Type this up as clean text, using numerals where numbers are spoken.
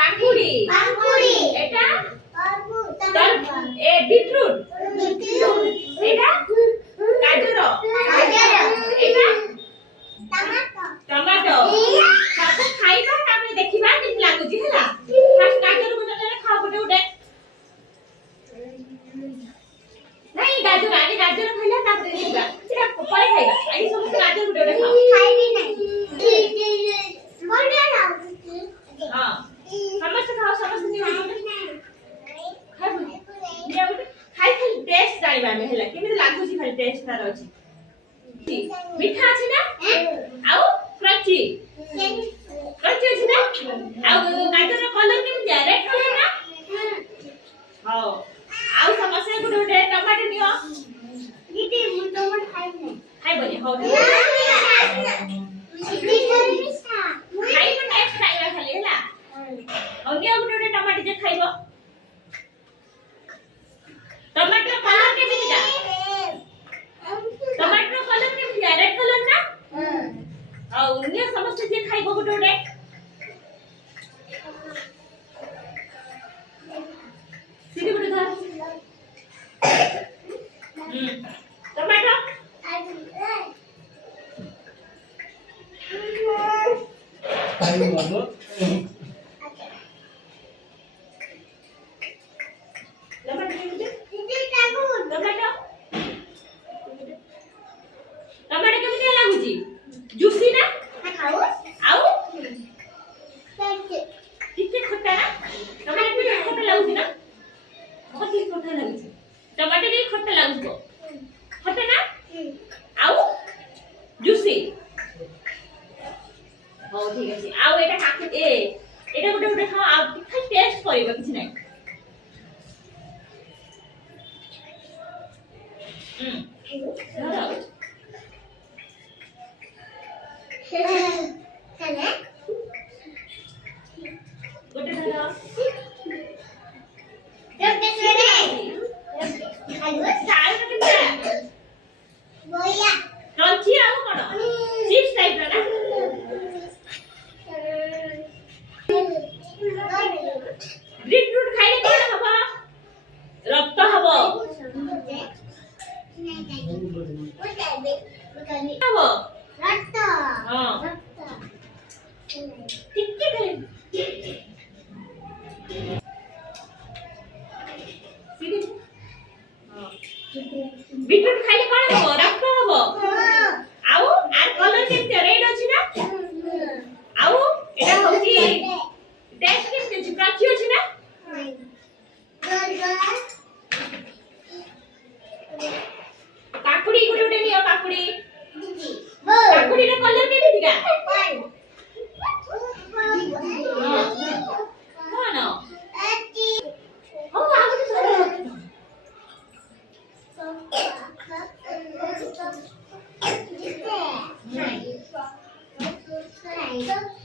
কাকুড়ি কাকুড়ি এটা এ beetroot beetroot এটা গাজর গাজর এটা টমেটো টমেটো সব খাইবা তারপরে দেখিবা কেমন লাগুଛି ହେଲା ফার্স্ট গাজর বনালে খাও ଗୋଟେ ଗୋଟେ নাই গাজর আগে গাজর খাইলা তারপরে দেখিবা এটা পরে খাইবা আগে সমস্ত গাজর ଗୋଟେ ଗୋଟେ খাও খাইবি নাই বড় না हां समस्त खाओ समस्त नहीं खाइबो ये ଗୋଟେ ଖାଇ ଖାଲି टेस्ट ଜାଣିବା ଆମେ ହେଲା କେମିତି ଲାଗୁଛି ଖାଲି टेस्ट ତାର ଅଛି ମିଠା ଅଛି ନା ଆଉ କ୍ରଞ୍ଚି କ୍ରଞ୍ଚି ଅଛି ନା ଆଉ ଗାଜର କଲର କେମିତି ରେଡ୍ କଲର ନା ହଉ ଆଉ ସମସ୍ତେ ଗୋଟେ ଗୋଟେ ଟମାଟୋ ନିଅ ଦିଦି ମୁଁ ଟମାଟୋ ଖାଇବି ଖାଇବନି ହଉ ଖାଇବ ନେକ୍ସଟ ଖାଇବା ଖାଲି ହେଲା ଆଉ ନିଅ ଗୋଟେ ଗୋଟେ ଟମାଟୋ ଯେ ଖାଇବ टमाटर कलर केमितिका टमाटर कलर केमितिका रेड कलर ना आ उन्ने समस्त जे खाइबो गोटे गोटे सिरी गोटे धर टमाटर खाइबो बाबू टमाटो केमिति लागुची जूसी ना खाओ आउ ठीक खट्टा ना टमाटो भी खट्टा लागुची ना बहुत ही खट्टा लागुची टमाटो भी खट्टा लागुतो खट्टा ना आउ जूसी हो ठीक अछि आउ एटा काके एटा गोटे गोटे खाओ आ खाली टेस्ट करिबो किछ नै गोटे धरो जब देखले खाइबो साल केते बोया क्रंची आउ कोन चिप्स टाइप ना बीटरूट खाइले कोन हबो रक्त हबो हबो रक्त हां ठीक है बीटरूट खाइले कोन हबो रक्त हबो आउ आर कलर केते रेड अछि ना आउ एटा होची टेस्ट केते अछि क्रंची अछि ना काकुड़ी गुटे गुटे नियो काकुड़ी काकुड़ी रे कलर केमितिका कोन ओ आगु तो